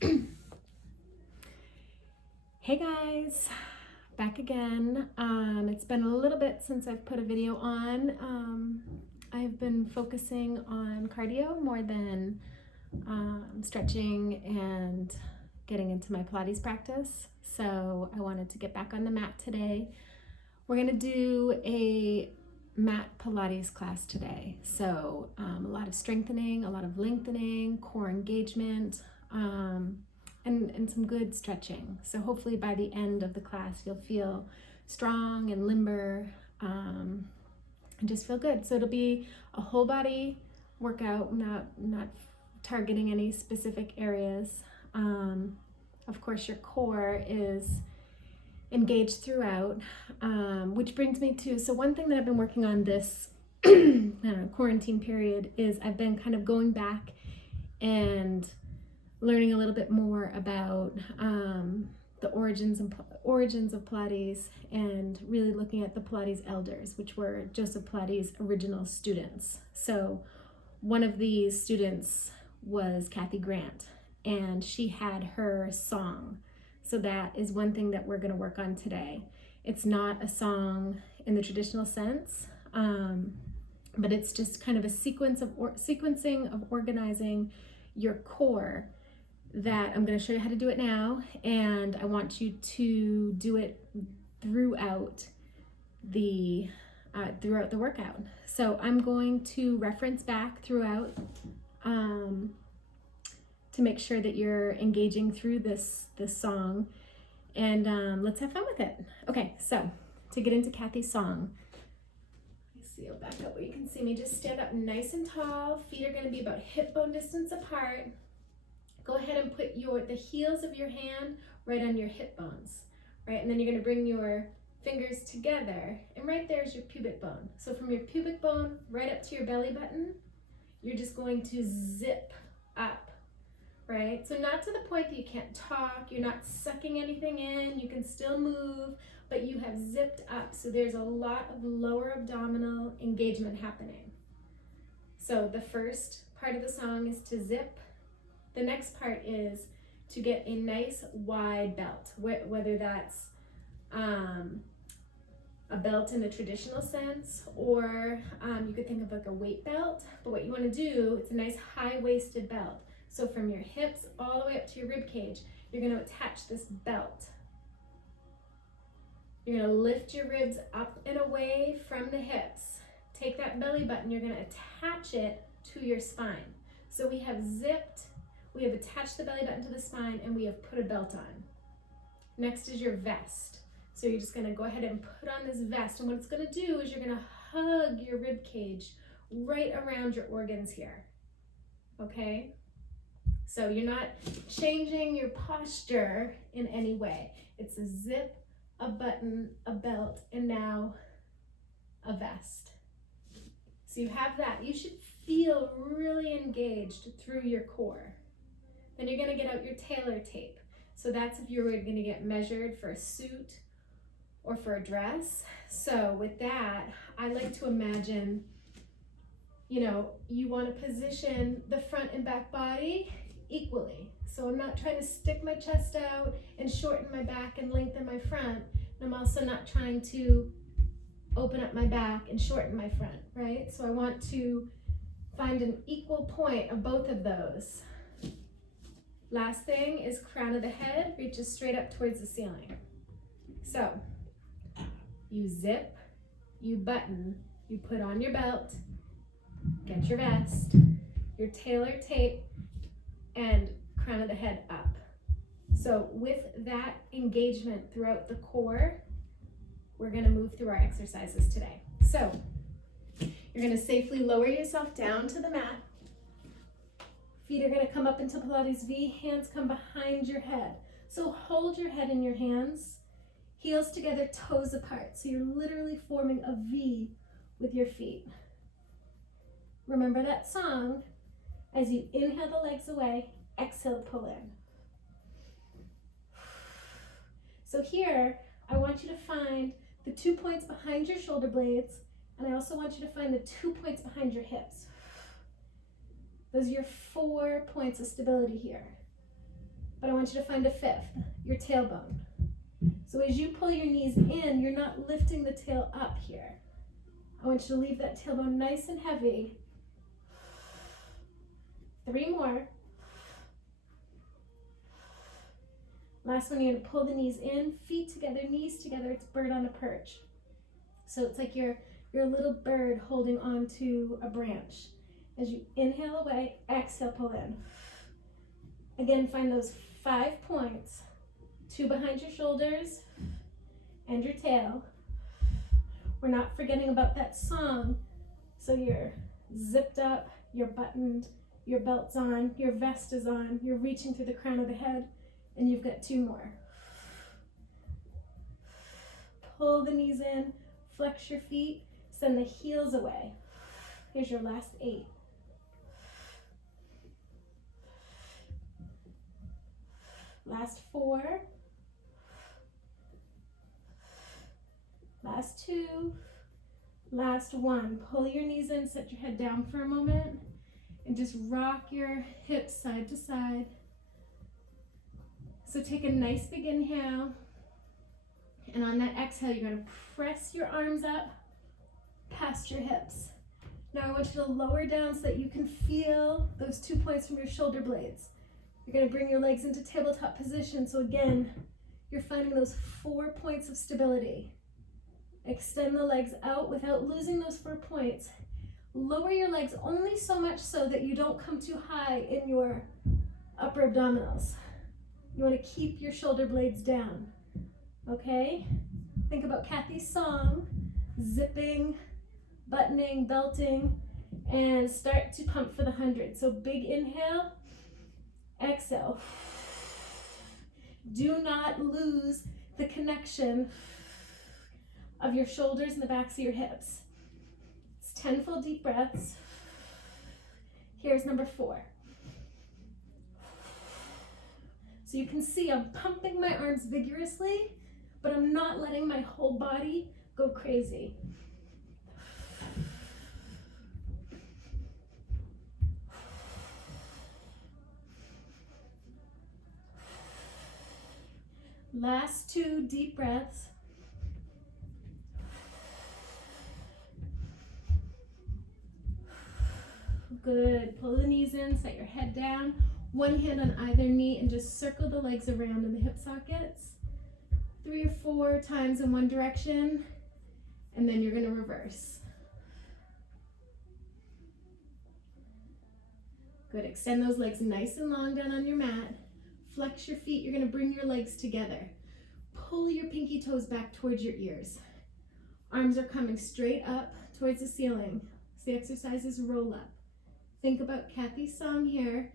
Hey guys, back again. It's been a little bit since I've put a video on. I've been focusing on cardio more than stretching and getting into my Pilates practice. So I wanted to get back on the mat today. We're gonna do a mat Pilates class today. So a lot of strengthening, a lot of lengthening, core engagement, and some good stretching. So hopefully by the end of the class, you'll feel strong and limber and just feel good. So it'll be a whole body workout, not targeting any specific areas. Of course, your core is engaged throughout, which brings me to, so one thing that I've been working on this quarantine period is I've been kind of going back and learning a little bit more about the origins of Pilates, and really looking at the Pilates elders, which were Joseph Pilates' original students. So one of these students was Kathy Grant, and she had her song. So that is one thing that we're going to work on today. It's not a song in the traditional sense, but it's just kind of a sequencing of organizing your core that I'm going to show you how to do it now, and I want you to do it throughout the workout. So I'm going to reference back throughout to make sure that you're engaging through this song, and let's have fun with it. Okay, so to get into Kathy's song, let's see, I'll back up where you can see me. Just stand up nice and tall. Feet are going to be about hip bone distance apart. Go ahead and put the heels of your hand right on your hip bones, right? And then you're going to bring your fingers together, and right there is your pubic bone. So from your pubic bone right up to your belly button, you're just going to zip up, right? So not to the point that you can't talk, you're not sucking anything in, you can still move, but you have zipped up. So there's a lot of lower abdominal engagement happening. So the first part of the song is to zip. The next part is to get a nice wide belt, whether that's a belt in the traditional sense, or you could think of like a weight belt. But what you want to do, it's a nice high-waisted belt. So from your hips all the way up to your rib cage, you're going to attach this belt. You're going to lift your ribs up and away from the hips. Take that belly button, you're going to attach it to your spine. So we have zipped, we have attached the belly button to the spine, and we have put a belt on. Next is your vest. So you're just gonna go ahead and put on this vest, and what it's gonna do is you're gonna hug your rib cage right around your organs here, okay? So you're not changing your posture in any way. It's a zip, a button, a belt, and now a vest. So you have that. You should feel really engaged through your core. Then you're going to get out your tailor tape. So that's if you're going to get measured for a suit or for a dress. So with that, I like to imagine, you want to position the front and back body equally. So I'm not trying to stick my chest out and shorten my back and lengthen my front. And I'm also not trying to open up my back and shorten my front, right? So I want to find an equal point of both of those. Last thing is crown of the head reaches straight up towards the ceiling. So you zip, you button, you put on your belt, get your vest, your tailor tape, and crown of the head up. So with that engagement throughout the core, we're going to move through our exercises today. So you're going to safely lower yourself down to the mat. Feet are going to come up into Pilates V, hands come behind your head. So hold your head in your hands, heels together, toes apart. So you're literally forming a V with your feet. Remember that song. As you inhale the legs away, exhale, pull in. So here, I want you to find the 2 points behind your shoulder blades, and I also want you to find the 2 points behind your hips. Those are your 4 points of stability here. but I want you to find a fifth, your tailbone. So as you pull your knees in, you're not lifting the tail up here. I want you to leave that tailbone nice and heavy. 3 more. Last one, you're gonna pull the knees in, feet together, knees together. It's bird on a perch. So it's like you're a little bird holding on to a branch. As you inhale away, exhale, pull in. Again, find those 5 points. 2 behind your shoulders and your tail. We're not forgetting about that song. So you're zipped up, you're buttoned, your belt's on, your vest is on, you're reaching through the crown of the head, and you've got 2 more. Pull the knees in, flex your feet, send the heels away. Here's your last 8. Last 4. Last 2. Last 1. Pull your knees in, set your head down for a moment, and just rock your hips side to side. So take a nice big inhale, and on that exhale, you're gonna press your arms up past your hips. Now I want you to lower down so that you can feel those 2 points from your shoulder blades. You're gonna bring your legs into tabletop position. So again, you're finding those 4 points of stability. Extend the legs out without losing those 4 points. Lower your legs only so much so that you don't come too high in your upper abdominals. You want to keep your shoulder blades down, okay? Think about Kathy's song, zipping, buttoning, belting, and start to pump for the 100. So big inhale, exhale. Do not lose the connection of your shoulders and the backs of your hips. It's 10 full deep breaths. Here's number 4. So you can see I'm pumping my arms vigorously, but I'm not letting my whole body go crazy. Last 2 deep breaths. Good. Pull the knees in, set your head down. 1 hand on either knee and just circle the legs around in the hip sockets. 3 or 4 times in one direction, and then you're going to reverse. Good. Extend those legs nice and long down on your mat. Flex your feet. You're going to bring your legs together. Pull your pinky toes back towards your ears. Arms are coming straight up towards the ceiling. So the exercise is roll up. Think about Kathy's song here.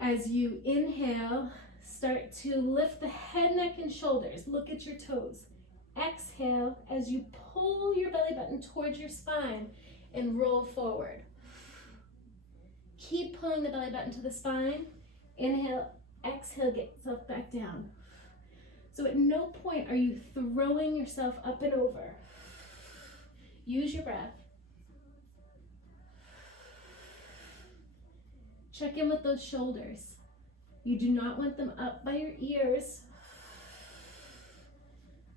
As you inhale, start to lift the head, neck, and shoulders. Look at your toes. Exhale as you pull your belly button towards your spine and roll forward. Keep pulling the belly button to the spine. Inhale, exhale, get yourself back down. So at no point are you throwing yourself up and over. Use your breath. Check in with those shoulders. You do not want them up by your ears.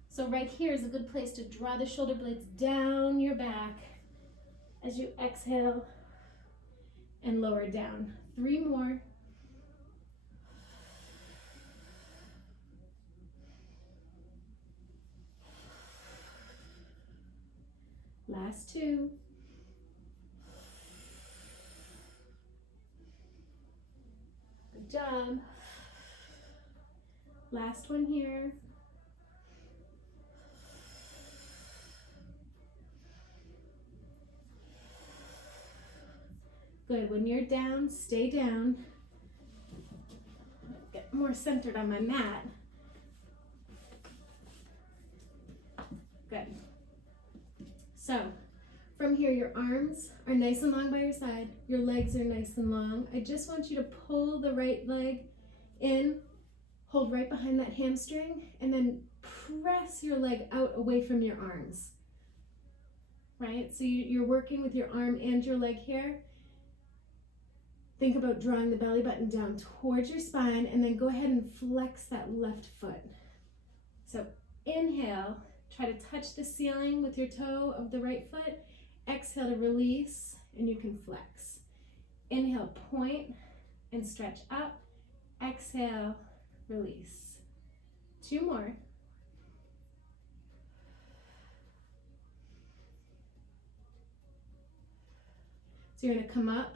So right here is a good place to draw the shoulder blades down your back as you exhale and lower down. 3 more. Last 2. Good job. Last one here. Good. When you're down, stay down. Get more centered on my mat. Good. So, from here, your arms are nice and long by your side. Your legs are nice and long. I just want you to pull the right leg in, hold right behind that hamstring, and then press your leg out away from your arms. Right? So you're working with your arm and your leg here. Think about drawing the belly button down towards your spine, and then go ahead and flex that left foot. So inhale, try to touch the ceiling with your toe of the right foot. Exhale to release, and you can flex. Inhale, point and stretch up. Exhale, release. 2 more. So you're gonna come up,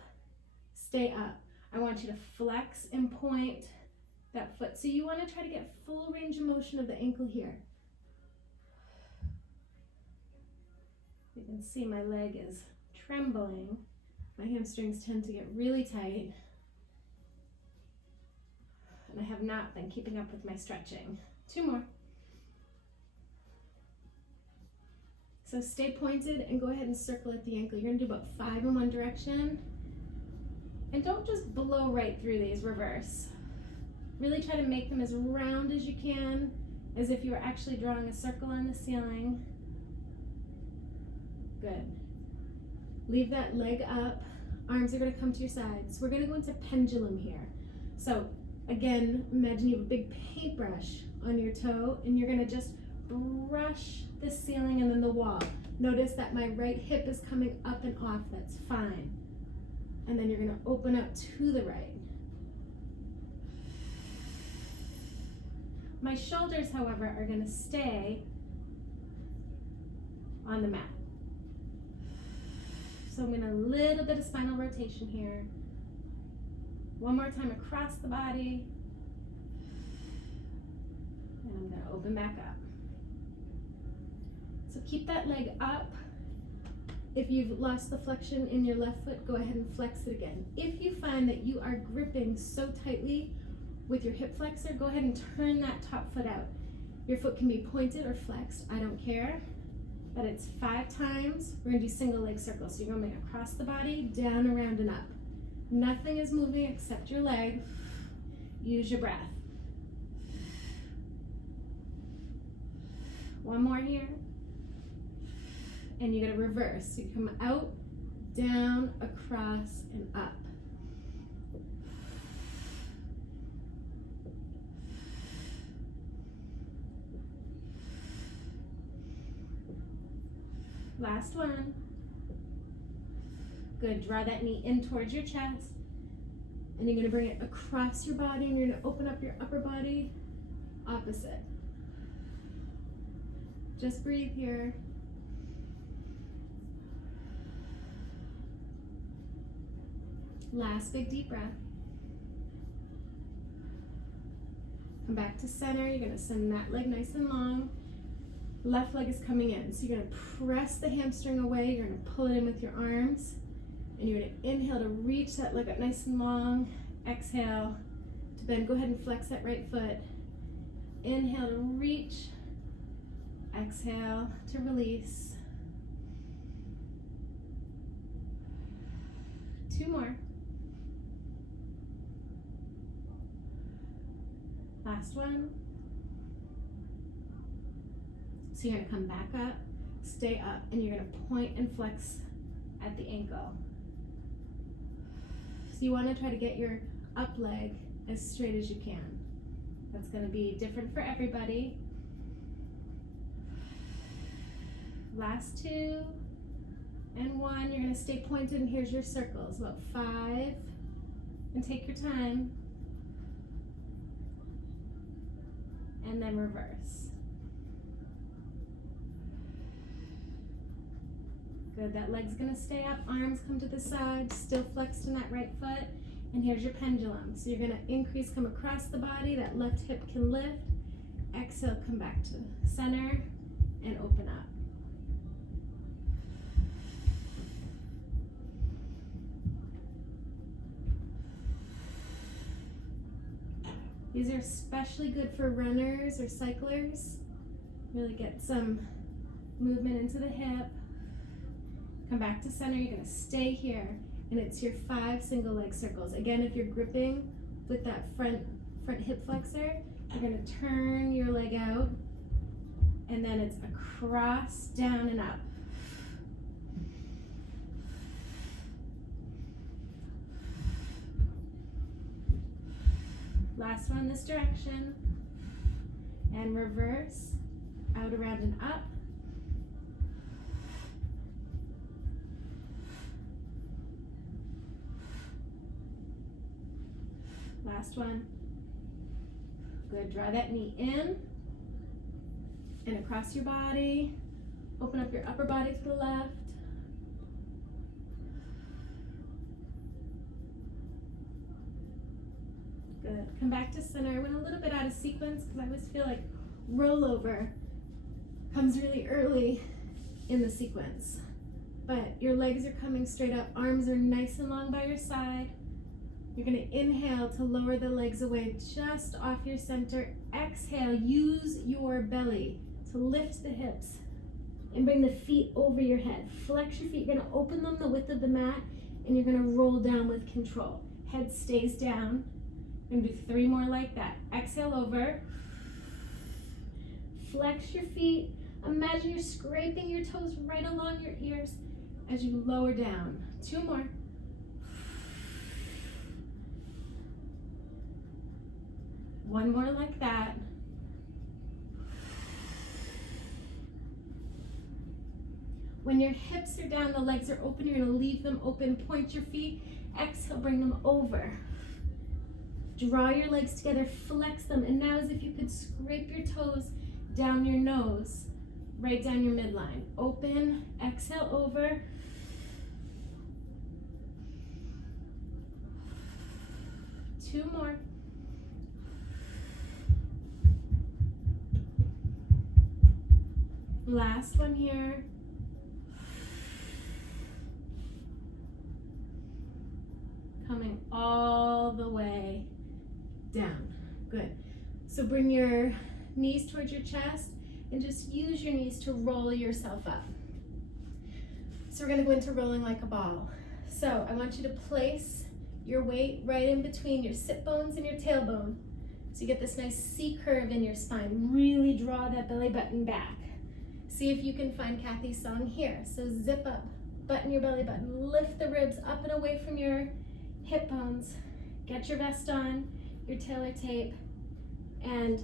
stay up. I want you to flex and point that foot. So you wanna try to get full range of motion of the ankle here. You can see my leg is trembling. My hamstrings tend to get really tight. And I have not been keeping up with my stretching. 2 more. So stay pointed and go ahead and circle at the ankle. You're gonna do about 5 in one direction. And don't just blow right through these, reverse. Really try to make them as round as you can, as if you were actually drawing a circle on the ceiling. Good. Leave that leg up. Arms are gonna come to your sides. We're gonna go into pendulum here. So again, imagine you have a big paintbrush on your toe, and you're gonna just brush the ceiling and then the wall. Notice that my right hip is coming up and off, that's fine. And then you're gonna open up to the right. My shoulders, however, are gonna stay on the mat. So I'm gonna a little bit of spinal rotation here. One more time across the body. And I'm gonna open back up. So keep that leg up. If you've lost the flexion in your left foot, go ahead and flex it again. If you find that you are gripping so tightly with your hip flexor, go ahead and turn that top foot out. Your foot can be pointed or flexed, I don't care. But it's 5 times. We're gonna do single leg circles. So you're going across the body, down, around, and up. Nothing is moving except your leg. Use your breath. 1 more here. And you're gonna reverse. So you come out, down, across, and up. Last one. Good, draw that knee in towards your chest. And you're gonna bring it across your body, and you're gonna open up your upper body, opposite. Just breathe here. Last big deep breath. Come back to center. You're gonna send that leg nice and long. Left leg is coming in. So you're gonna press the hamstring away. You're gonna pull it in with your arms. And you're gonna inhale to reach that leg up nice and long. Exhale to bend. Go ahead and flex that right foot. Inhale to reach. Exhale to release. 2 more. Last one. So you're gonna come back up, stay up, and you're gonna point and flex at the ankle. So you wanna try to get your up leg as straight as you can. That's gonna be different for everybody. Last 2, and 1. You're gonna stay pointed, and here's your circles, about 5, and take your time. And then reverse. Good, that leg's gonna stay up, arms come to the side, still flexed in that right foot, and here's your pendulum. So you're gonna increase, come across the body, that left hip can lift, exhale, come back to center, and open up. These are especially good for runners or cyclers. Really get some movement into the hip. Come back to center, you're gonna stay here, and it's your 5 single leg circles. Again, if you're gripping with that front hip flexor, you're gonna turn your leg out, and then it's across, down, and up. Last one this direction. And reverse, out, around, and up. Last one. Good, draw that knee in and across your body. Open up your upper body to the left. Good, come back to center. I went a little bit out of sequence because I always feel like rollover comes really early in the sequence. But your legs are coming straight up, arms are nice and long by your side. You're gonna inhale to lower the legs away just off your center. Exhale, use your belly to lift the hips and bring the feet over your head. Flex your feet, you're gonna open them the width of the mat and you're gonna roll down with control. Head stays down. We're gonna do 3 more like that. Exhale over. Flex your feet. Imagine you're scraping your toes right along your ears as you lower down. 2 more. One more like that. When your hips are down, the legs are open, you're gonna leave them open. Point your feet. Exhale, bring them over. Draw your legs together, flex them, and now as if you could scrape your toes down your nose, right down your midline. Open, exhale over. Two more. Last one here. Coming all the way down. Good. So bring your knees towards your chest and just use your knees to roll yourself up. So we're going to go into rolling like a ball. So I want you to place your weight right in between your sit bones and your tailbone. So you get this nice C curve in your spine. Really draw that belly button back. See if you can find Kathy's song here. So zip up, button your belly button, lift the ribs up and away from your hip bones. Get your vest on, your tailor tape, and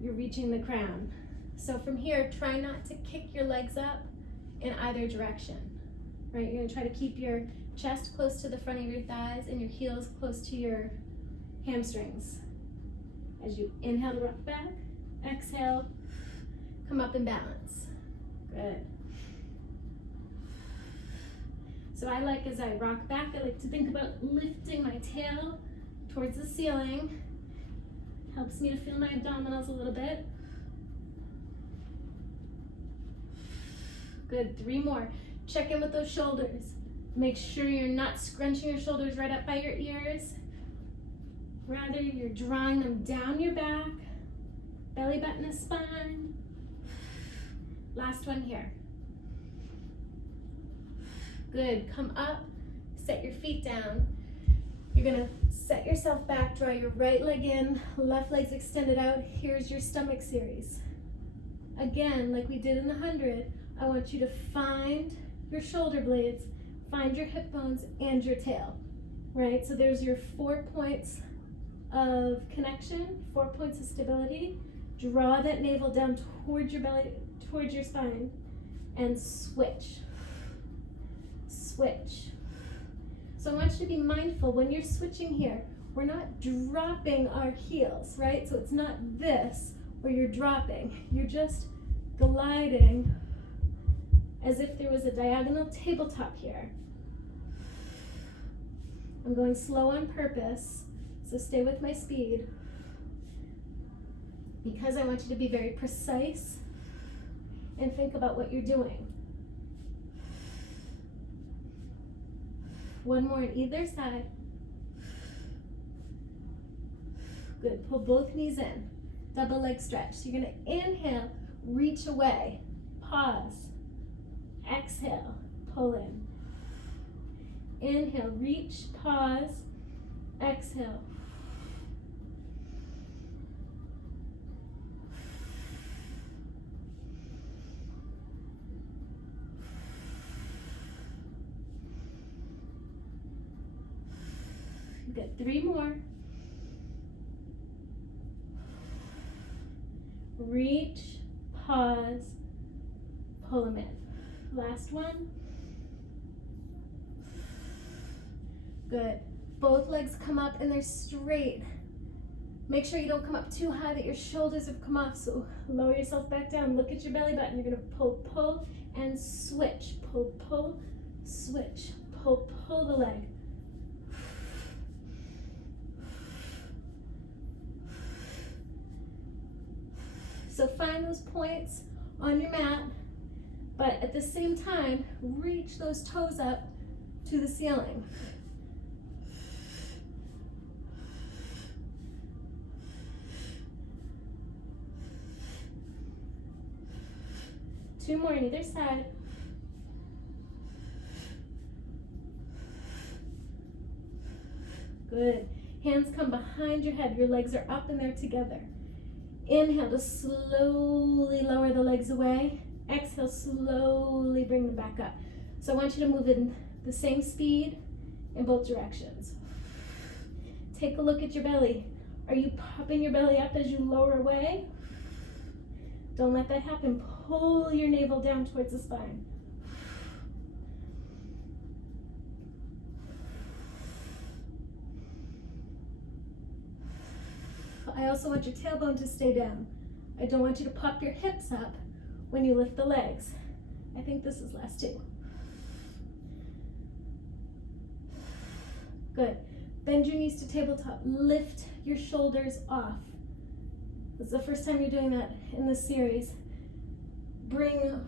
you're reaching the crown. So from here, try not to kick your legs up in either direction, right? You're gonna try to keep your chest close to the front of your thighs and your heels close to your hamstrings. As you inhale to rock back, exhale, come up and balance. Good. So I like, as I rock back, I like to think about lifting my tail towards the ceiling. Helps me to feel my abdominals a little bit. Good, 3 more. Check in with those shoulders. Make sure you're not scrunching your shoulders right up by your ears. Rather, you're drawing them down your back, belly button to spine. Last one here. Good, come up, set your feet down. You're gonna set yourself back, draw your right leg in, left leg's extended out. Here's your stomach series. Again, like we did in the 100, I want you to find your shoulder blades, find your hip bones and your tail, right? So there's your 4 points of connection, 4 points of stability. Draw that navel down towards your belly, towards your spine, and switch. Switch. So I want you to be mindful when you're switching here, we're not dropping our heels, right? So it's not this where you're dropping, you're just gliding as if there was a diagonal tabletop here. I'm going slow on purpose, so stay with my speed, because I want you to be very precise and think about what you're doing. 1 more on either side. Good, pull both knees in. Double leg stretch. So you're gonna inhale, reach away, pause, exhale, pull in. Inhale, reach, pause, exhale. Good, 3 more. Reach, pause, pull them in. Last one. Good. Both legs come up and they're straight. Make sure you don't come up too high that your shoulders have come off, so lower yourself back down. Look at your belly button. You're gonna pull, pull, and switch. Pull, pull, switch. Pull, pull the leg. So find those points on your mat, but at the same time, reach those toes up to the ceiling. Two more on either side. Good. Hands come behind your head. Your legs are up and they're together. Inhale to slowly lower the legs away. Exhale, slowly bring them back up. So I want you to move in the same speed in both directions. Take a look at your belly. Are you popping your belly up as you lower away? Don't let that happen. Pull your navel down towards the spine. I also want your tailbone to stay down. I don't want you to pop your hips up when you lift the legs. I think this is last two. Good. Bend your knees to tabletop. Lift your shoulders off. This is the first time you're doing that in this series. Bring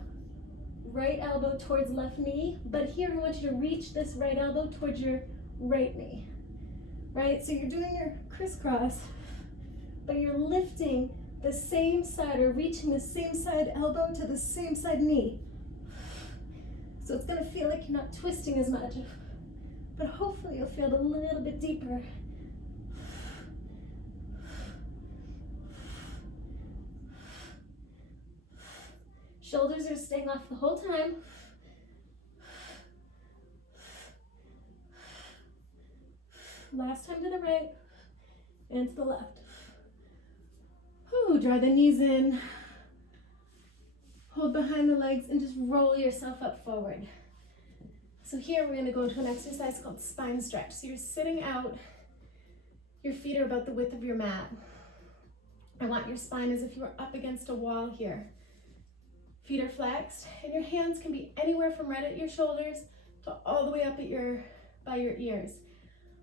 right elbow towards left knee, but here I want you to reach this right elbow towards your right knee. Right? So you're doing your crisscross, but you're lifting the same side or reaching the same side elbow to the same side knee. So it's gonna feel like you're not twisting as much, but hopefully you'll feel it a little bit deeper. Shoulders are staying off the whole time. Last time to the right and to the left. Draw the knees in. Hold behind the legs and just roll yourself up forward. So here we're going to go into an exercise called spine stretch. So you're sitting out. Your feet are about the width of your mat. I want your spine as if you were up against a wall here. Feet are flexed, and your hands can be anywhere from right at your shoulders to all the way up at by your ears.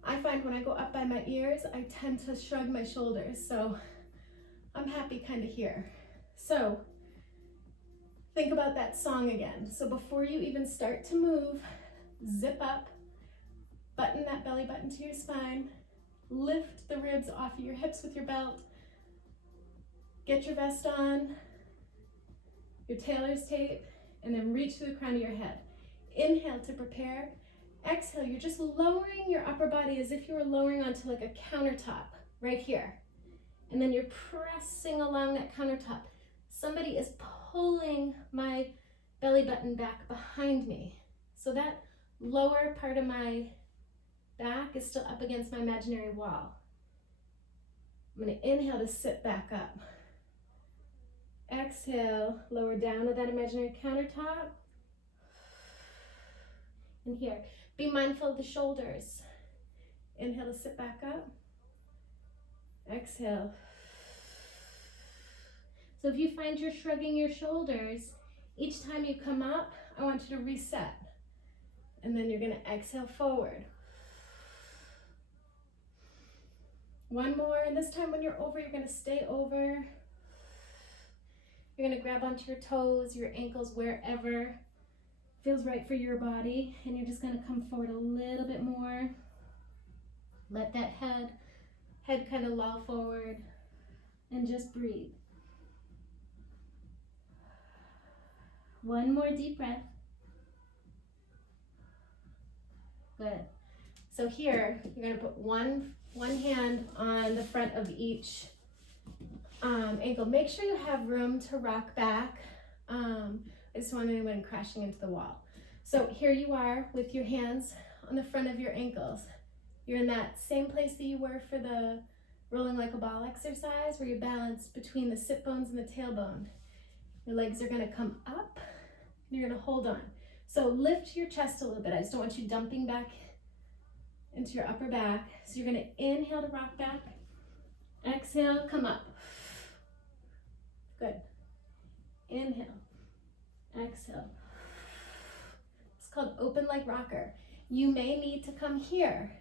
I find when I go up by my ears, I tend to shrug my shoulders, so I'm happy kind of here. So think about that song again. So before you even start to move, zip up, button that belly button to your spine, lift the ribs off of your hips with your belt, get your vest on, your tailor's tape, and then reach through the crown of your head. Inhale to prepare. Exhale, you're just lowering your upper body as if you were lowering onto like a countertop right here. And then you're pressing along that countertop. Somebody is pulling my belly button back behind me. So that lower part of my back is still up against my imaginary wall. I'm going to inhale to sit back up. Exhale, lower down to that imaginary countertop. And here, be mindful of the shoulders. Inhale to sit back up. Exhale. So if you find you're shrugging your shoulders, each time you come up, I want you to reset. And then you're going to exhale forward. One more, and this time when you're over, you're going to stay over. You're going to grab onto your toes, your ankles, wherever feels right for your body, and you're just going to come forward a little bit more. Let that head kind of loll forward, and just breathe. One more deep breath. Good. So here, you're going to put one hand on the front of each ankle. Make sure you have room to rock back. I just don't want anyone crashing into the wall. So here you are with your hands on the front of your ankles. You're in that same place that you were for the rolling like a ball exercise where you balance between the sit bones and the tailbone. Your legs are gonna come up and you're gonna hold on. So lift your chest a little bit. I just don't want you dumping back into your upper back. So you're gonna inhale to rock back. Exhale, come up. Good. Inhale. Exhale. It's called open like rocker. You may need to come here.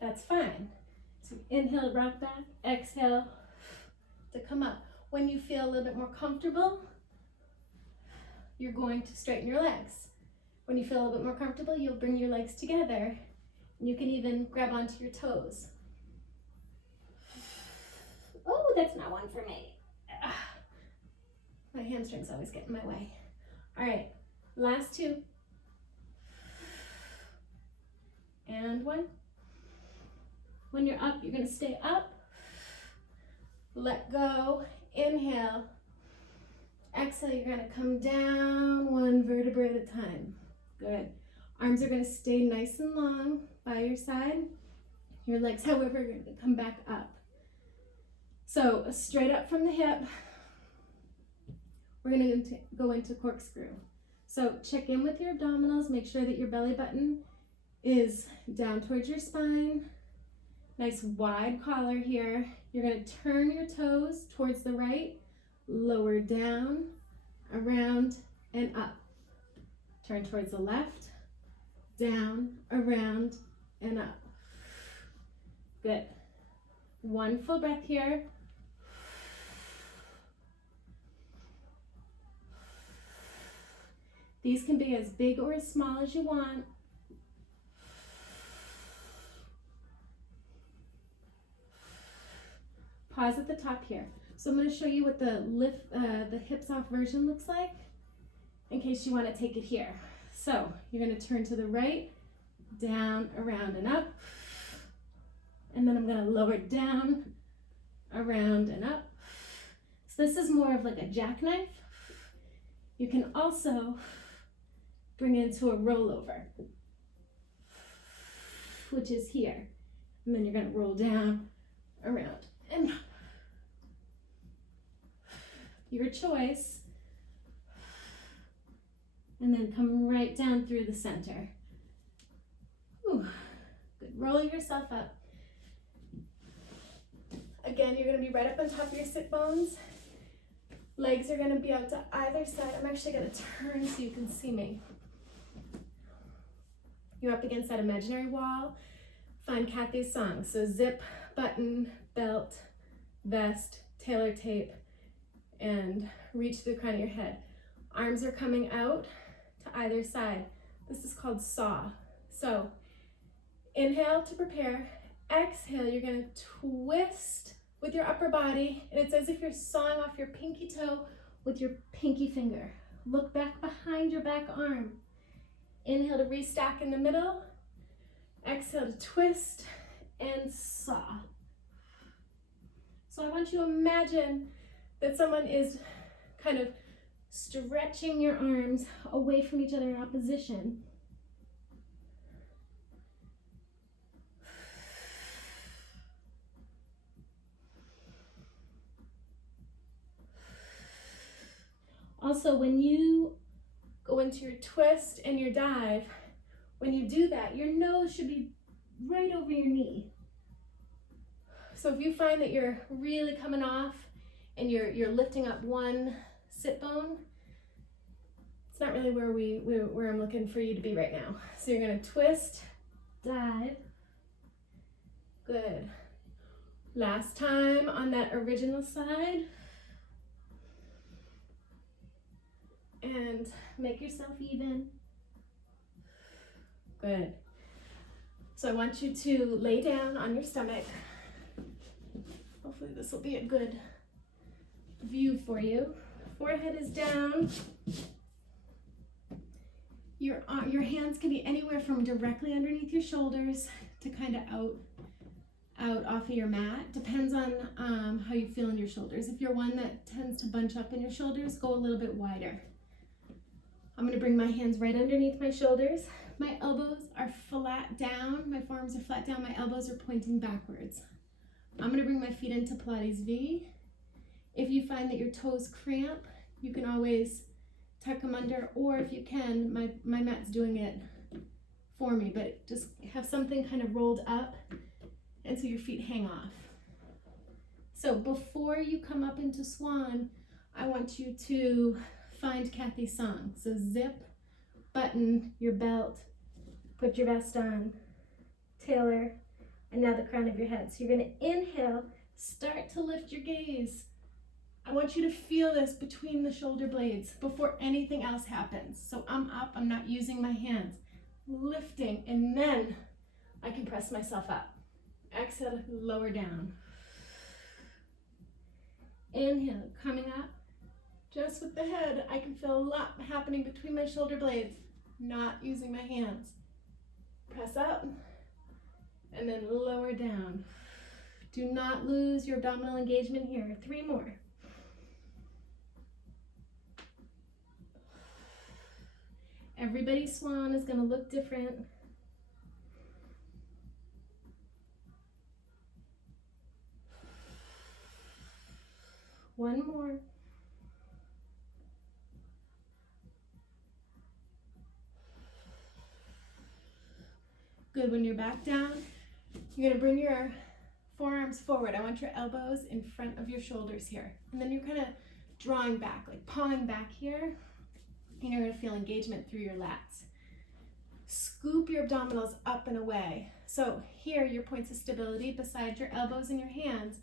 That's fine. So inhale to rock back. Exhale to come up. When you feel a little bit more comfortable, you're going to straighten your legs. When you feel a little bit more comfortable, you'll bring your legs together. And you can even grab onto your toes. Oh, that's not one for me. My hamstrings always get in my way. All right, last two. And one. When you're up, you're gonna stay up. Let go, inhale. Exhale, you're gonna come down one vertebra at a time. Good. Arms are gonna stay nice and long by your side. Your legs, however, are gonna come back up. So straight up from the hip, we're gonna go into corkscrew. So check in with your abdominals, make sure that your belly button is down towards your spine. Nice wide collar here. You're gonna turn your toes towards the right, lower down, around, and up. Turn towards the left, down, around, and up. Good. One full breath here. These can be as big or as small as you want. Pause at the top here. So I'm going to show you what the hips off version looks like in case you want to take it here. So you're going to turn to the right, down, around, and up. And then I'm going to lower down, around, and up. So this is more of like a jackknife. You can also bring it into a rollover, which is here. And then you're going to roll down, around, and up. Your choice. And then come right down through the center. Ooh, good. Roll yourself up. Again, you're going to be right up on top of your sit bones. Legs are going to be out to either side. I'm actually going to turn so you can see me. You're up against that imaginary wall. Find Kathy's song. So zip, button, belt, vest, tailor tape, and reach to the crown of your head. Arms are coming out to either side. This is called saw. So inhale to prepare. Exhale, you're going to twist with your upper body, and it's as if you're sawing off your pinky toe with your pinky finger. Look back behind your back arm. Inhale to restack in the middle. Exhale to twist and saw. So I want you to imagine that someone is kind of stretching your arms away from each other in opposition. Also, when you go into your twist and your dive, when you do that, your nose should be right over your knee. So if you find that you're really coming off and you're lifting up one sit bone, it's not really where I'm looking for you to be right now. So you're gonna twist, dive. Good. Last time on that original side. And make yourself even. Good. So I want you to lay down on your stomach. Hopefully this will be a good view for you. Forehead is down. Your hands can be anywhere from directly underneath your shoulders to kind of out off of your mat. Depends on how you feel in your shoulders. If you're one that tends to bunch up in your shoulders, go a little bit wider. I'm going to bring my hands right underneath my shoulders. My elbows are flat down. My forearms are flat down. My elbows are pointing backwards. I'm gonna bring my feet into Pilates V. If you find that your toes cramp, you can always tuck them under, or if you can, my mat's doing it for me, but just have something kind of rolled up and so your feet hang off. So before you come up into Swan, I want you to find Kathy's song. So zip, button your belt, put your vest on, tailor, and now the crown of your head. So you're gonna inhale, start to lift your gaze. I want you to feel this between the shoulder blades before anything else happens. So I'm up, I'm not using my hands. Lifting, and then I can press myself up. Exhale, lower down. Inhale, coming up. Just with the head, I can feel a lot happening between my shoulder blades, not using my hands. Press up, and then lower down. Do not lose your abdominal engagement here. 3 more. Everybody's swan is going to look different. One more. Good. When you're back down, you're going to bring your forearms forward. I want your elbows in front of your shoulders here. And then you're kind of drawing back, like pawing back here. And you're going to feel engagement through your lats. Scoop your abdominals up and away. So here, your points of stability beside your elbows and your hands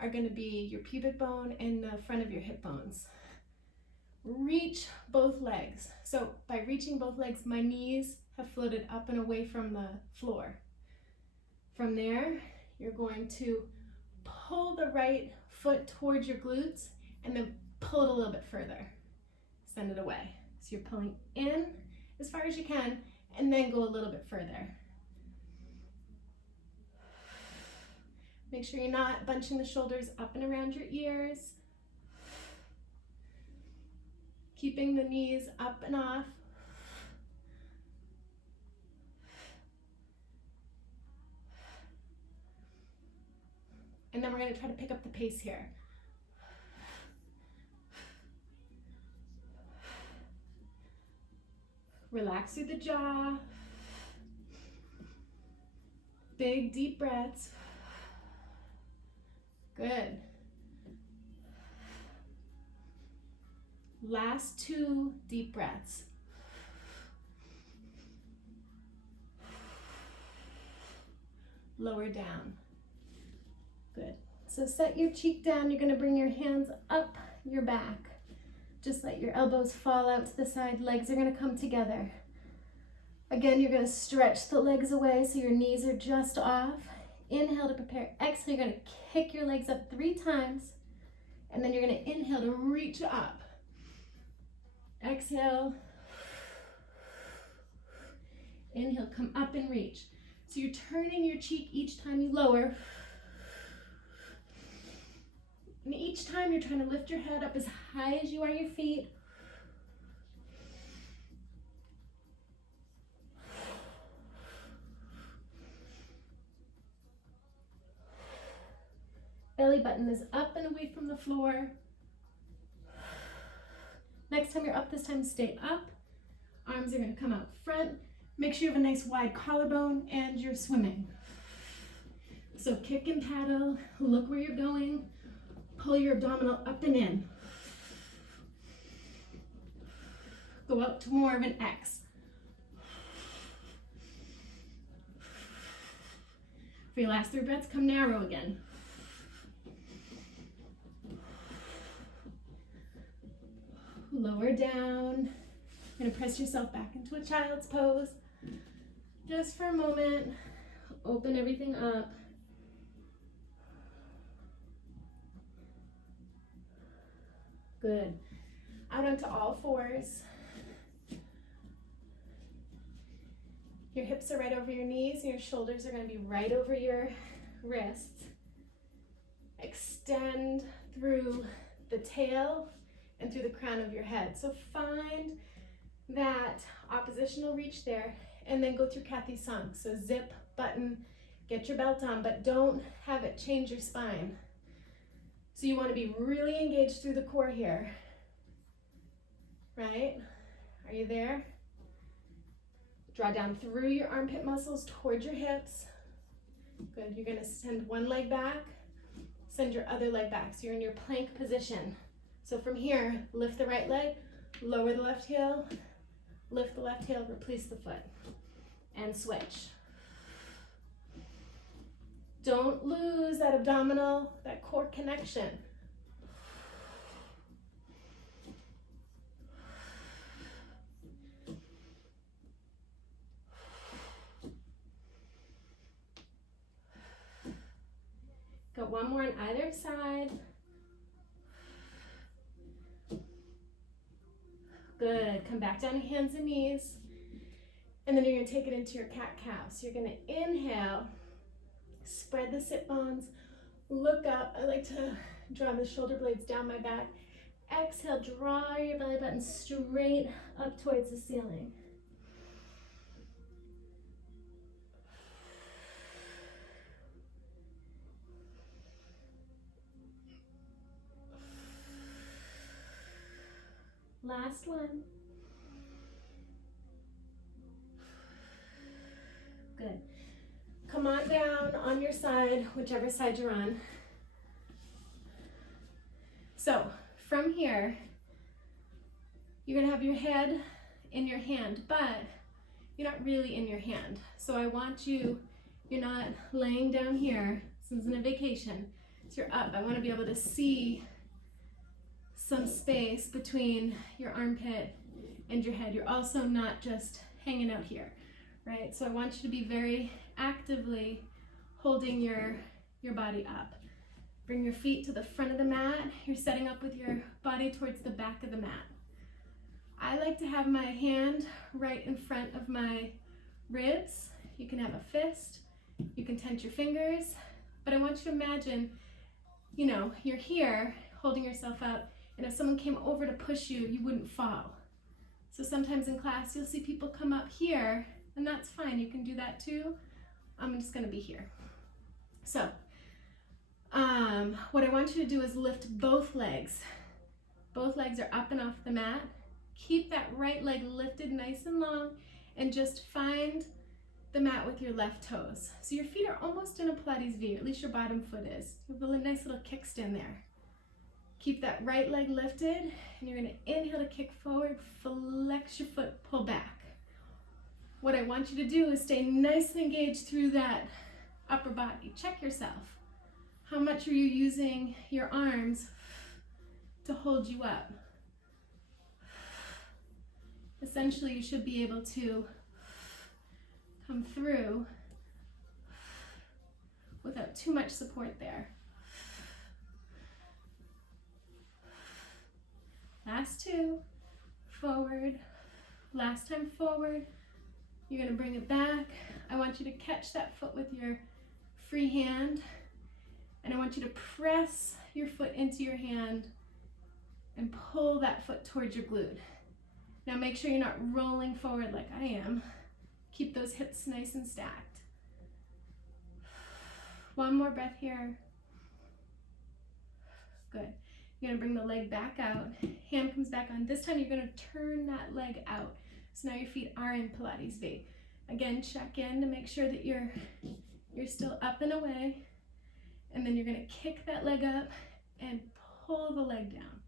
are going to be your pubic bone and the front of your hip bones. Reach both legs. So by reaching both legs, my knees have floated up and away from the floor. From there, you're going to pull the right foot towards your glutes and then pull it a little bit further. Send it away. So you're pulling in as far as you can and then go a little bit further. Make sure you're not bunching the shoulders up and around your ears. Keeping the knees up and off. And then we're going to try to pick up the pace here. Relax through the jaw. Big deep breaths. Good. Last 2 deep breaths. Lower down. Good. So set your cheek down. You're going to bring your hands up your back. Just let your elbows fall out to the side. Legs are going to come together. Again, you're going to stretch the legs away so your knees are just off. Inhale to prepare. Exhale, you're going to kick your legs up 3 times. And then you're going to inhale to reach up. Exhale. Inhale, come up and reach. So you're turning your cheek each time you lower. And each time you're trying to lift your head up as high as you are your feet. Belly button is up and away from the floor. Next time you're up, this time stay up. Arms are going to come out front. Make sure you have a nice wide collarbone and you're swimming. So kick and paddle, look where you're going. Pull your abdominal up and in. Go out to more of an X. For your last 3 breaths, come narrow again. Lower down. You're going to press yourself back into a child's pose. Just for a moment. Open everything up. Good. Out onto all fours. Your hips are right over your knees and your shoulders are going to be right over your wrists. Extend through the tail and through the crown of your head. So find that oppositional reach there and then go through Kathy's song. So zip, button, Get your belt on, but don't have it change your spine. So you want to be really engaged through the core here, right? Are you there? Draw down through your armpit muscles towards your hips. Good, you're gonna send one leg back, send your other leg back. So you're in your plank position. So from here, lift the right leg, lower the left heel, lift the left heel, replace the foot, and switch. Don't lose that abdominal, that core connection. Got one more on either side. Good, come back down to hands and knees. And then you're gonna take it into your cat-cow. So you're gonna inhale, spread the sit bones, look up. I like to draw the shoulder blades down my back. Exhale, draw your belly button straight up towards the ceiling. Last one. Good. Come on down on your side, whichever side you're on. So from here, you're gonna have your head in your hand, but you're not really in your hand. So I want you, you're not laying down here. This isn't a vacation. So you're up. I want to be able to see some space between your armpit and your head. You're also not just hanging out here, right? So I want you to be very actively holding your body up. Bring your feet to the front of the mat. You're setting up with your body towards the back of the mat. I like to have my hand right in front of my ribs. You can have a fist, you can tense your fingers, but I want you to imagine, you know, you're here holding yourself up, and if someone came over to push you, you wouldn't fall. So sometimes in class, you'll see people come up here, and that's fine. You can do that too. I'm just gonna be here. So, what I want you to do is lift both legs. Both legs are up and off the mat. Keep that right leg lifted nice and long, and just find the mat with your left toes. So your feet are almost in a Pilates V, or at least your bottom foot is. You have a nice little kickstand there. Keep that right leg lifted, and you're gonna inhale to kick forward, flex your foot, pull back. What I want you to do is stay nice and engaged through that upper body. Check yourself. How much are you using your arms to hold you up? Essentially, you should be able to come through without too much support there. Last two, forward. Last time forward. You're gonna bring it back. I want you to catch that foot with your free hand, and I want you to press your foot into your hand and pull that foot towards your glute. Now make sure you're not rolling forward like I am. Keep those hips nice and stacked. One more breath here. Good. You're gonna bring the leg back out. Hand comes back on. This time you're gonna turn that leg out. So now your feet are in Pilates V. Again, check in to make sure that you're still up and away. And then you're gonna kick that leg up and pull the leg down.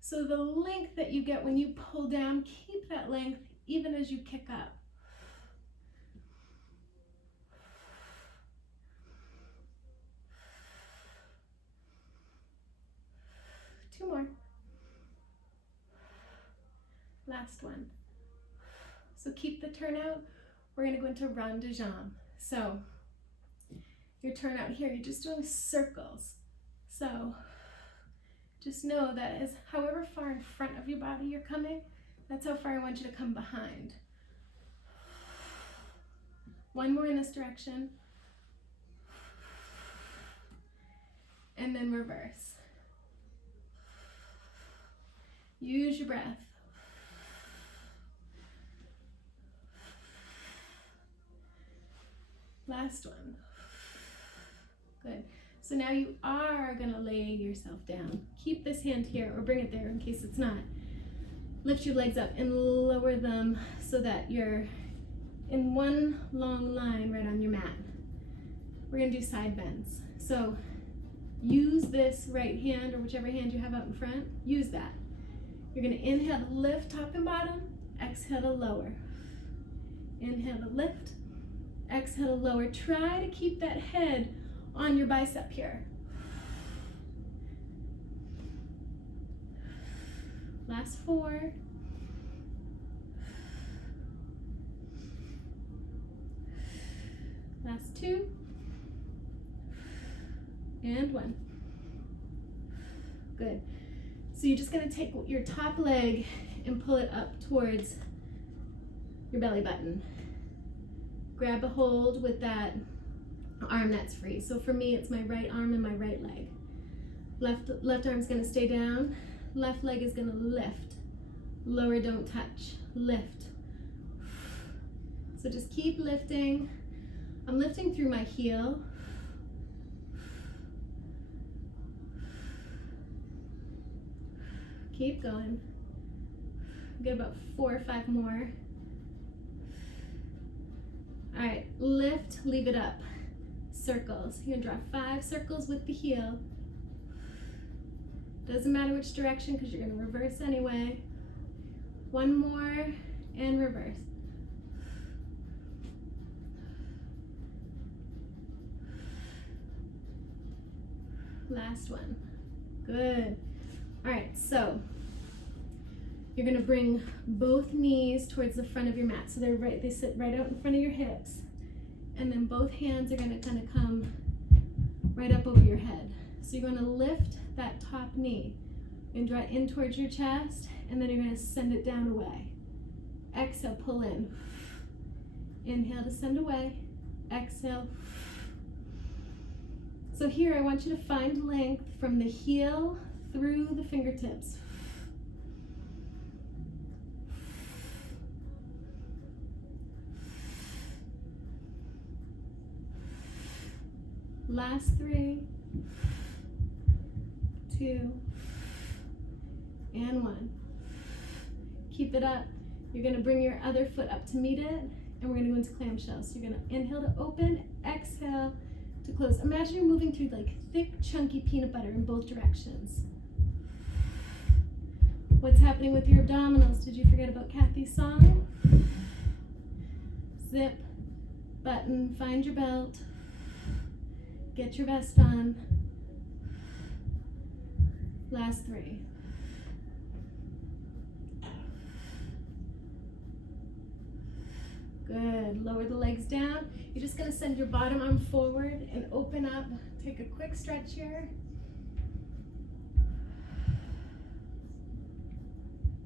So the length that you get when you pull down, keep that length even as you kick up. Two more. Last one. So keep the turnout. We're gonna go into rond de jambe. So your turnout here, you're just doing circles. So just know that as however far in front of your body you're coming, that's how far I want you to come behind. One more in this direction. And then reverse. Use your breath. Last one. Good. So now you are gonna lay yourself down. Keep this hand here or bring it there in case it's not. Lift your legs up and lower them so that you're in one long line right on your mat. We're gonna do side bends. So use this right hand or whichever hand you have out in front, use that. You're gonna inhale to lift top and bottom, exhale to lower. Inhale to lift, exhale to lower. Try to keep that head on your bicep here. Last 4. Last 2. And 1. Good. So you're just gonna take your top leg and pull it up towards your belly button. Grab a hold with that arm that's free. So for me, it's my right arm and my right leg. Left arm's gonna stay down. Left leg is gonna lift. Lower, don't touch. Lift. So just keep lifting. I'm lifting through my heel. Keep going. Get about 4 or 5 more. All right, lift, leave it up. Circles. You're gonna draw 5 circles with the heel. Doesn't matter which direction because you're gonna reverse anyway. 1 more and reverse. Last one. Good. All right, so you're gonna bring both knees towards the front of your mat. So they sit right out in front of your hips. And then both hands are gonna kind of come right up over your head. So you're gonna lift that top knee and draw it in towards your chest, and then you're gonna send it down away. Exhale, pull in. Inhale to send away. Exhale. So here I want you to find length from the heel through the fingertips. Last 3, 2, and 1. Keep it up. You're gonna bring your other foot up to meet it, and we're gonna go into clamshell. So you're gonna inhale to open, exhale to close. Imagine you're moving through like thick, chunky peanut butter in both directions. What's happening with your abdominals? Did you forget about Kathy's song? Zip, button, find your belt. Get your vest on. Last 3. Good. Lower the legs down. You're just going to send your bottom arm forward and open up. Take a quick stretch here.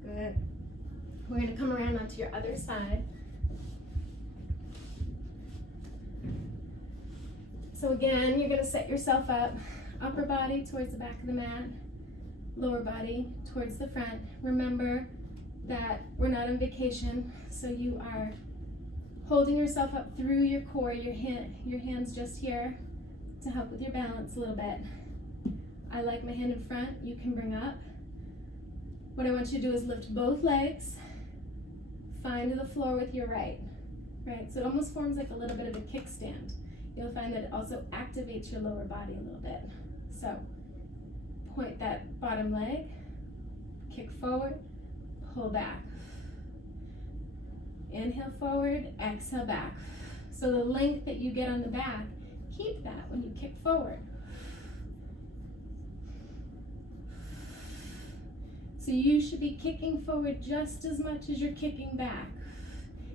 Good. We're going to come around onto your other side. So again, you're going to set yourself up, upper body towards the back of the mat, lower body towards the front. Remember that we're not on vacation, so you are holding yourself up through your core, your hands just here to help with your balance a little bit. I like my hand in front, you can bring up. What I want you to do is lift both legs, find the floor with your right. So it almost forms like a little bit of a kickstand. You'll find that it also activates your lower body a little bit. So point that bottom leg, kick forward, pull back. Inhale forward, exhale back. So the length that you get on the back, keep that when you kick forward. So you should be kicking forward just as much as you're kicking back.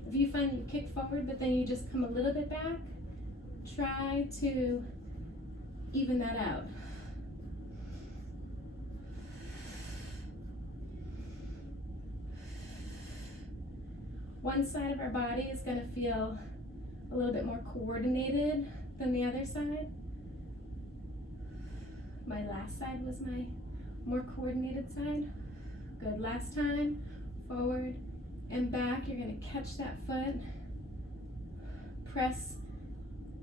If you find you kick forward but then you just come a little bit back, try to even that out. One side of our body is going to feel a little bit more coordinated than the other side. My last side was my more coordinated side. Good. Last time, forward and back. You're going to catch that foot, press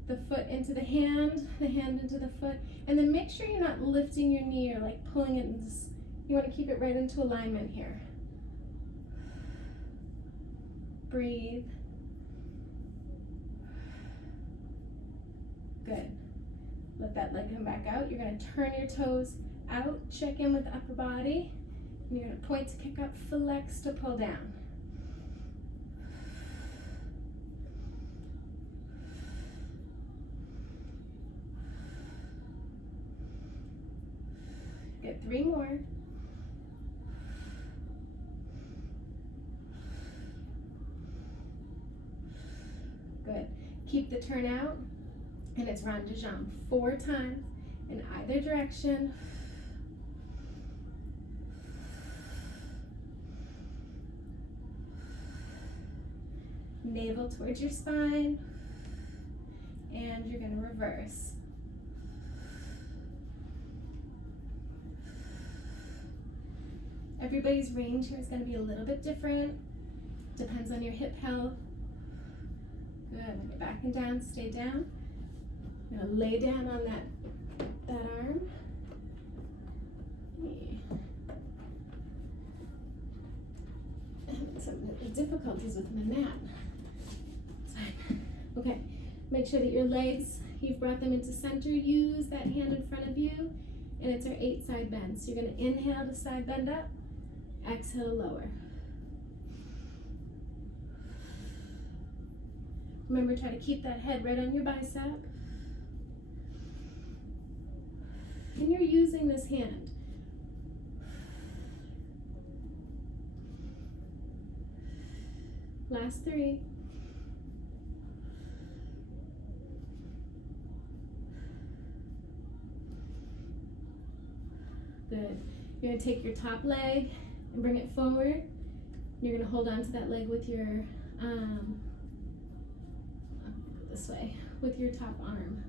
the foot into the hand into the foot, and then make sure you're not lifting your knee or like pulling it. You want to keep it right into alignment here. Breathe. Good. Let that leg come back out. You're going to turn your toes out, check in with the upper body, and you're going to point to kick up, flex to pull down. Get 3 more. Good. Keep the turn out, and it's rond de jambe 4 times in either direction. Navel towards your spine, and you're going to reverse. Everybody's range here is going to be a little bit different. Depends on your hip health. Good. When you're backing down, stay down. I'm going to lay down on that arm. I'm having some difficulties with my mat. Okay. Make sure that your legs, you've brought them into center. Use that hand in front of you, and it's our 8 side bends. So you're going to inhale to side bend up. Exhale, lower. Remember, try to keep that head right on your bicep. And you're using this hand. Last 3. Good. You're going to take your top leg and bring it forward. You're going to hold on to that leg with your, this way, with your top arm.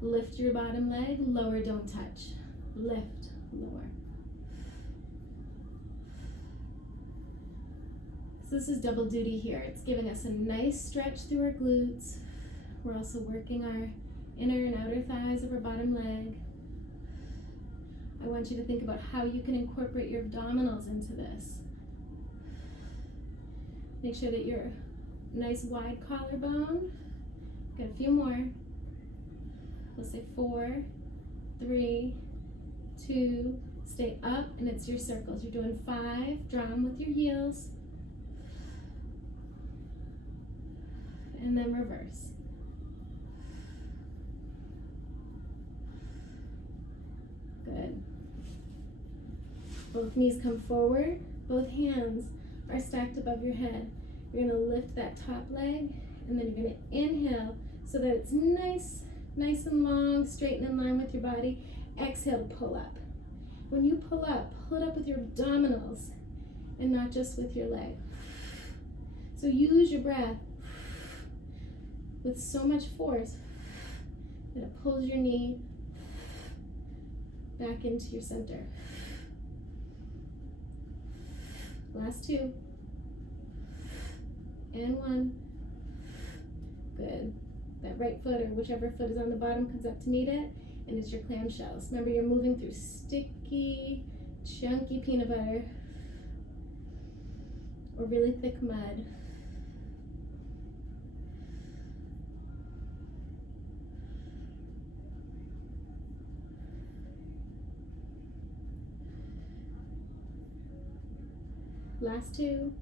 Lift your bottom leg, lower, don't touch. Lift, lower. So this is double duty here. It's giving us a nice stretch through our glutes. We're also working our inner and outer thighs of our bottom leg. I want you to think about how you can incorporate your abdominals into this. Make sure that you're nice wide collarbone. Got a few more. We'll say 4, 3, 2, stay up, and it's your circles. You're doing 5, draw them with your heels. And then reverse. Good. Both knees come forward. Both hands are stacked above your head. You're going to lift that top leg, and then you're going to inhale so that it's nice and long, straight and in line with your body. Exhale to pull up. When you pull it up with your abdominals and not just with your leg. So use your breath with so much force that it pulls your knee back into your center. Last 2. And 1. Good. That right foot or whichever foot is on the bottom comes up to meet it, and it's your clamshells. Remember, you're moving through sticky, chunky peanut butter or really thick mud. Last 2.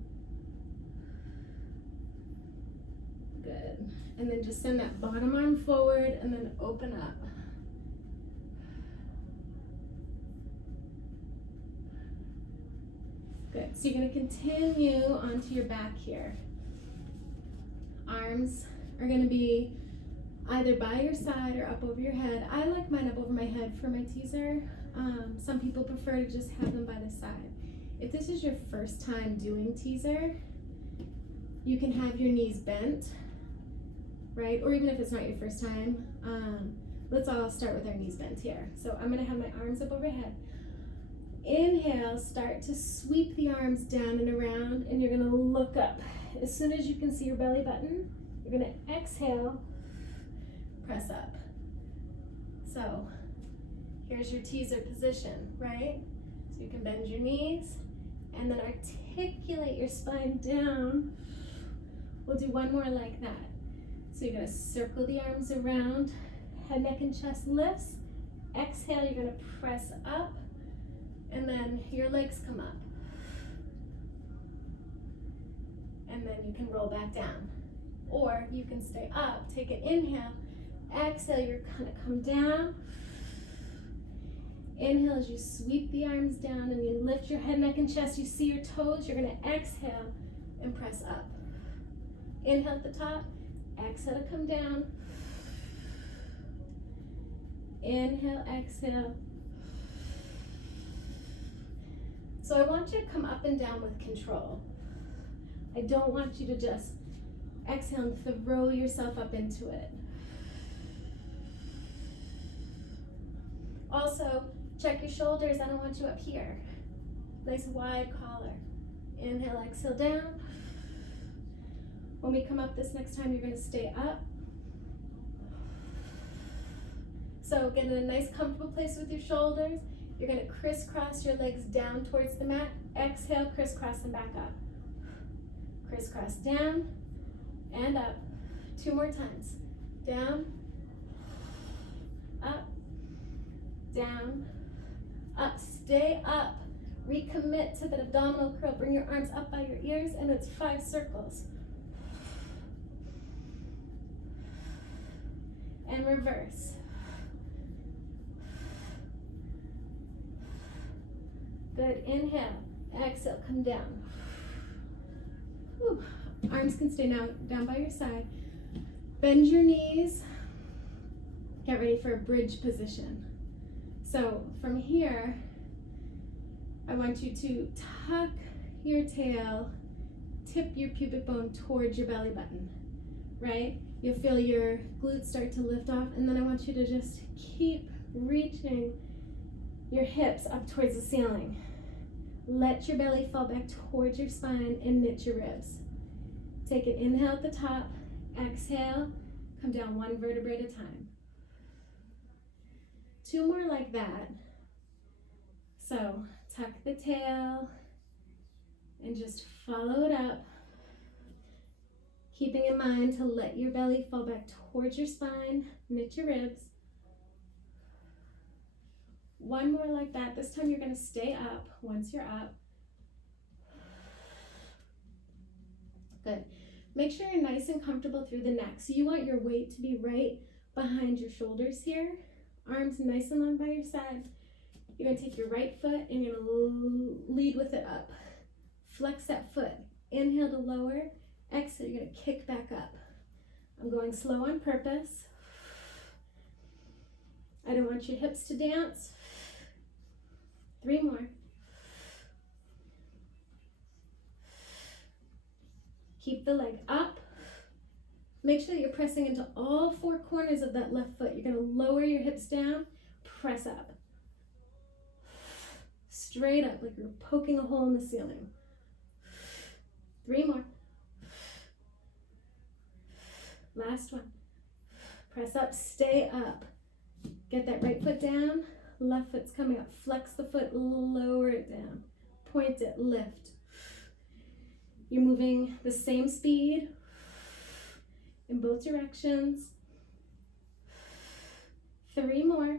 Good. And then just send that bottom arm forward and then open up. Good. So you're going to continue onto your back here. Arms are going to be either by your side or up over your head. I like mine up over my head for my teaser. Some people prefer to just have them by the side. If this is your first time doing teaser, you can have your knees bent, right? Or even if it's not your first time, let's all start with our knees bent here. So I'm gonna have my arms up overhead. Inhale, start to sweep the arms down and around, and you're gonna look up. As soon as you can see your belly button, you're gonna exhale, press up. So here's your teaser position, right? So you can bend your knees and then articulate your spine down. We'll do one more like that. So you're gonna circle the arms around, head, neck, and chest lifts. Exhale, you're gonna press up, and then your legs come up. And then you can roll back down. Or you can stay up, take an inhale, exhale, you're gonna come down. Inhale as you sweep the arms down and you lift your head, neck, and chest. You see your toes, you're gonna exhale and press up. Inhale at the top, exhale to come down. Inhale, exhale. So I want you to come up and down with control. I don't want you to just exhale and throw yourself up into it. Also, check your shoulders. I don't want you up here. Nice wide collar. Inhale, exhale down. When we come up this next time, you're going to stay up. So get in a nice comfortable place with your shoulders. You're going to crisscross your legs down towards the mat. Exhale, crisscross them back up. Crisscross down and up. 2 more times. Down, up, down, up. Stay up. Recommit to that abdominal curl. Bring your arms up by your ears, and it's 5 circles. And reverse. Good. Inhale. Exhale. Come down. Whew. Arms can stay now down by your side. Bend your knees. Get ready for a bridge position. So from here, I want you to tuck your tail, tip your pubic bone towards your belly button, right? You'll feel your glutes start to lift off, and then I want you to just keep reaching your hips up towards the ceiling. Let your belly fall back towards your spine and knit your ribs. Take an inhale at the top, exhale, come down 1 vertebrae at a time. 2 more like that. So tuck the tail and just follow it up, keeping in mind to let your belly fall back towards your spine, knit your ribs. 1 more like that. This time you're going to stay up once you're up. Good. Make sure you're nice and comfortable through the neck. So you want your weight to be right behind your shoulders here. Arms nice and long by your side. You're going to take your right foot and you're going to lead with it up. Flex that foot. Inhale to lower. Exhale, you're going to kick back up. I'm going slow on purpose. I don't want your hips to dance. 3 more. Keep the leg up. Make sure that you're pressing into all 4 corners of that left foot. You're going to lower your hips down, press up. Straight up, like you're poking a hole in the ceiling. 3 more. Last one. Press up, stay up. Get that right foot down, left foot's coming up. Flex the foot, lower it down. Point it, lift. You're moving the same speed in both directions. 3 more.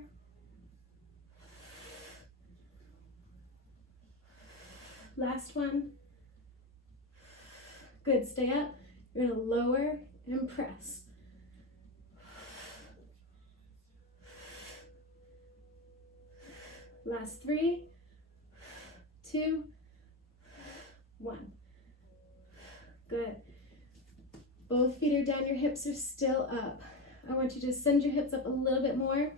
Last one. Good, stay up. You're gonna lower and press. Last 3, 2, 1. Good. Both feet are down, your hips are still up. I want you to send your hips up a little bit more.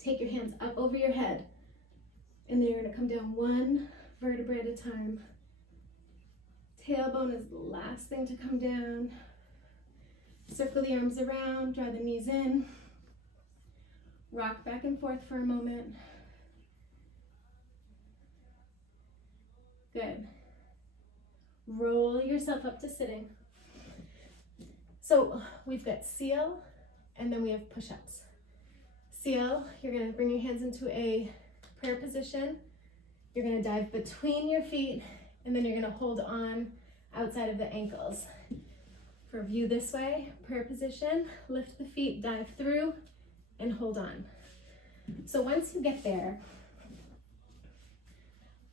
Take your hands up over your head. And then you're gonna come down 1 vertebrae at a time. Tailbone is the last thing to come down. Circle the arms around, draw the knees in. Rock back and forth for a moment. Good. Roll yourself up to sitting. So we've got seal and then we have push-ups. Seal, you're gonna bring your hands into a prayer position. You're gonna dive between your feet, and then you're gonna hold on outside of the ankles. For view this way, prayer position, lift the feet, dive through, and hold on. So once you get there,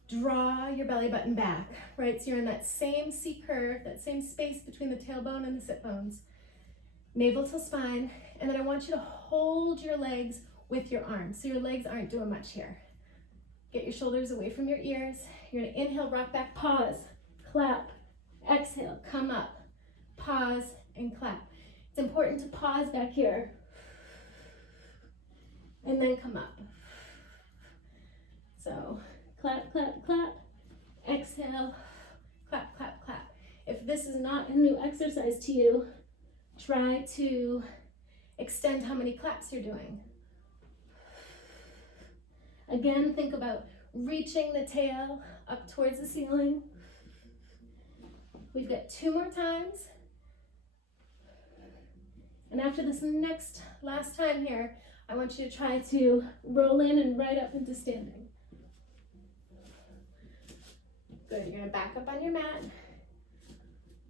draw your belly button back, right? So you're in that same C curve, that same space between the tailbone and the sit bones. Navel to spine, and then I want you to hold your legs with your arms. So your legs aren't doing much here. Get your shoulders away from your ears. You're gonna inhale, rock back, pause, clap, exhale, come up, pause, and clap. It's important to pause back here, and then come up. So clap, clap, clap, exhale, clap, clap, clap. If this is not a new exercise to you, try to extend how many claps you're doing. Again, think about reaching the tail up towards the ceiling. We've got 2 more times. And after this last time here, I want you to try to roll in and right up into standing. Good, you're gonna back up on your mat.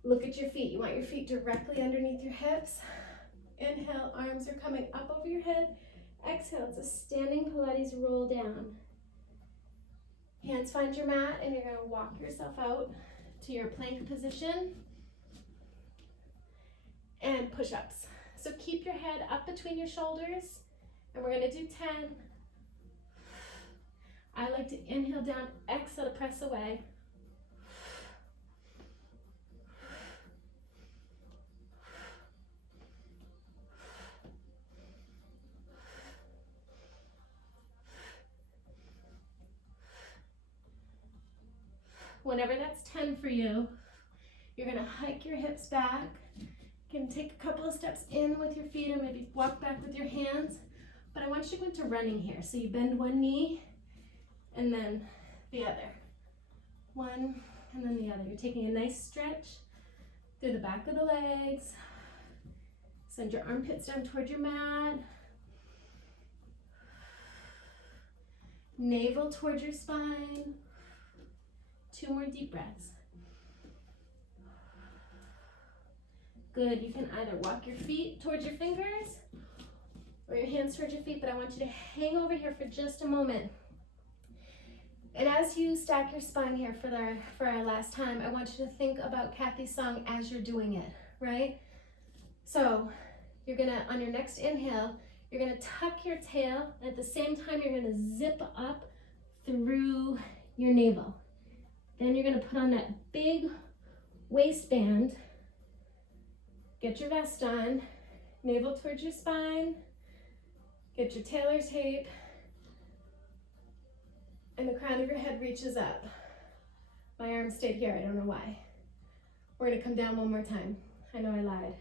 Look at your feet. You want your feet directly underneath your hips. Inhale, arms are coming up over your head. Exhale, it's a standing Pilates roll down. Hands find your mat, and you're gonna walk yourself out to your plank position. And push-ups. So keep your head up between your shoulders, and we're gonna do 10. I like to inhale down, exhale to press away. Whenever that's 10 for you, you're gonna hike your hips back. You can take a couple of steps in with your feet or maybe walk back with your hands. But I want you to go into running here. So you bend one knee and then the other. One and then the other. You're taking a nice stretch through the back of the legs. Send your armpits down toward your mat. Navel towards your spine. 2 more deep breaths. Good, you can either walk your feet towards your fingers or your hands towards your feet, but I want you to hang over here for just a moment. And as you stack your spine here for our last time, I want you to think about Kathy's song as you're doing it, right? So you're gonna, on your next inhale, you're gonna tuck your tail, and at the same time, you're gonna zip up through your navel. Then you're gonna put on that big waistband. Get your vest on, navel towards your spine, get your tailor tape, and the crown of your head reaches up. My arm stayed here, I don't know why. We're gonna come down one more time. I know I lied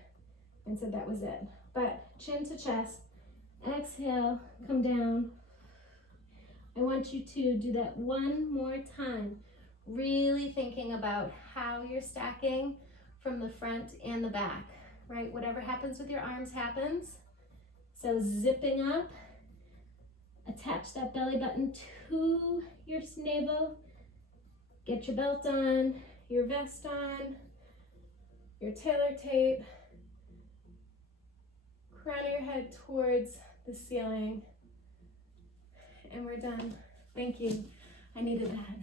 and said that was it. But chin to chest, exhale, come down. I want you to do that one more time, really thinking about how you're stacking from the front and the back. Right, whatever happens with your arms happens. So zipping up, attach that belly button to your navel, get your belt on, your vest on, your tailor tape, crown of your head towards the ceiling, and we're done. Thank you, I needed that.